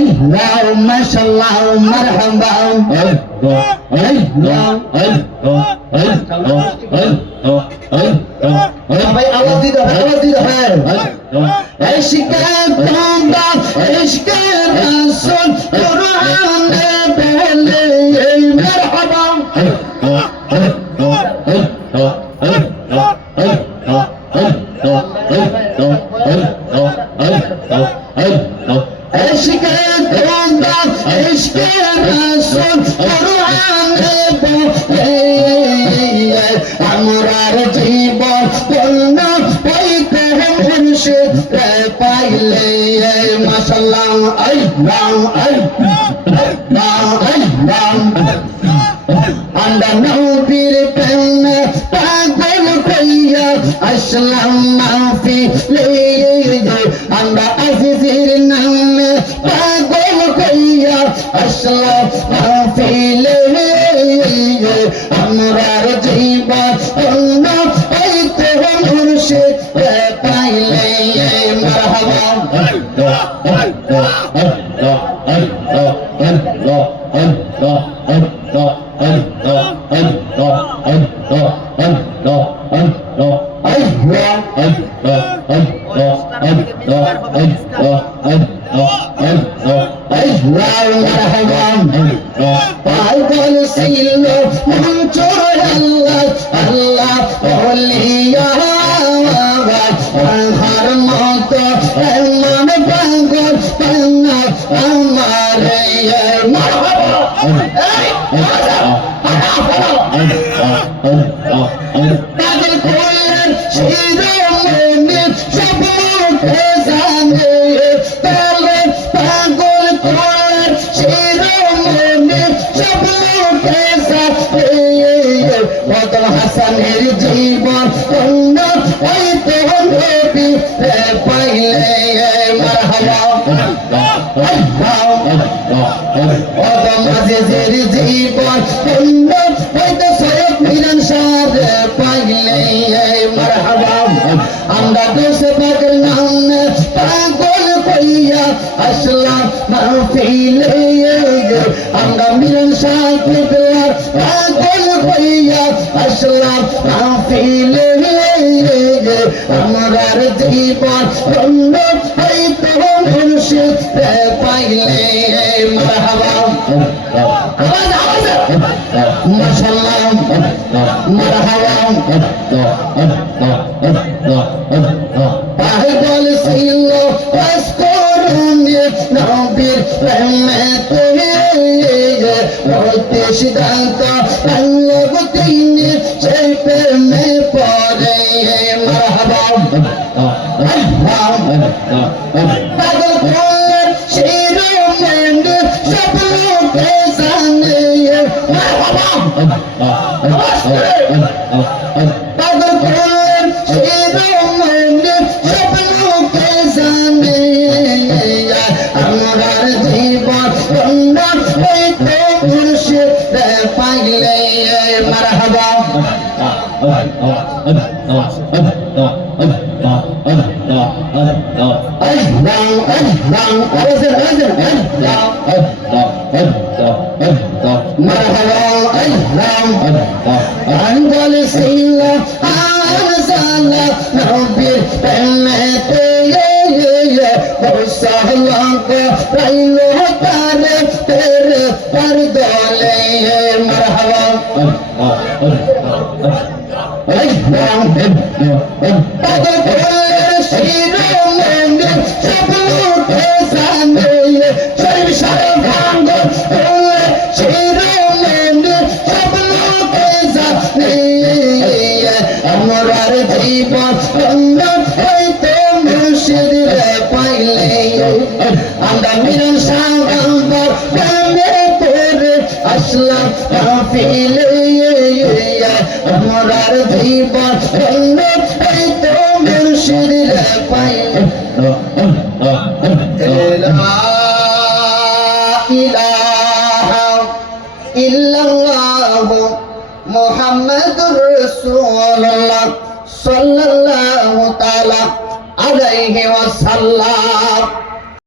اللهم صل مرحبا সবাই আওয়াজ দিতে হবে আওয়াজ দিতে হবে ইশকে তোমরা ইশকে রাসূল কোরআনে বলে মারহাবা ইশকে তোমরা ইশকে রাসূল কোরআনে বলে আমরার জীবন পূর্ণ হইতে মুর্শিদ পাইলে মাশাআল্লাহ আল্লাহ আল্লাহ আমরা নবীর প্রেমে পাগল হইয়া আসলাম মাহফিলে আমরা আজিজের নামে পাগল হইয়া আসলাম মাহফিলে আমরার জীবন পূর্ণ হইতে মুর্শিদ পাইলে মারহাবা পাগল ছিল মঞ্চর আল্লাহ আল্লাহ বলিয়া আল্লাহর মতো এমন পাগল পানা আমার পাগল করলেন শিরোমণি সব মুখে জানে তাহলে পাগল করলেন শিরোমণি সব মুখে জানে বদল হাসানের জীবন উন্নত হইতে নবী পাইলে মারহাবা বদল আজিজের জীবন উন্নত হইতে সৈয়দ মিলন শাহ পাইলে মারহাবা আমরা দেশে পাগল নামে পাগল কইয়া আসলাম মাহফিলে আমরা মিলন শাহ কিবলার পাগল কইয়া আসলাম মাহফিলে আমরার জীবন উন্নত হইতে মুর্শিদ পাইলে মারহাবা মাশাআল্লাহ মারহাবা পাগল ছিল আসকরুনি নবীর প্রেমেতে হইতে সিদ্ধান্ত আল্লাহ তিনি সেই প্রেমে পড়ে মারহাবা পাগল করলেন শিরোমণি সব লোকে জানে মারহাবা পাগল করলেন শিরোমণি সব লোকে জানে আমরার জীবন উন্নত হইতে মুর্শিদ পাইলে মারহাবা পাগল ছিল আজালা নবীর প্রেমেতে বসালাকে পাইল তারে তেরে পর দলে মারহাবা পাগল করলেন শিরোমণি সব লোকে জানে শরীফ সাহেব ভাঙ্গ করলেন শিরোমণি সব লোকে জানে আমরার জীবন উন্নত হইতে মুর্শিদ পাইলে আমরা মিলন শাহ প্রেমে পড়ে আসলাম মাহফিলে আমরার জীবন উন্নত হইতে মুর্শিদ পাইলে লা ইলাহা ইল্লাল্লাহ মুহাম্মাদুর রাসূলুল্লাহ সাল্লাল্লাহু তাআলা আলাইহি ওয়াসাল্লাম।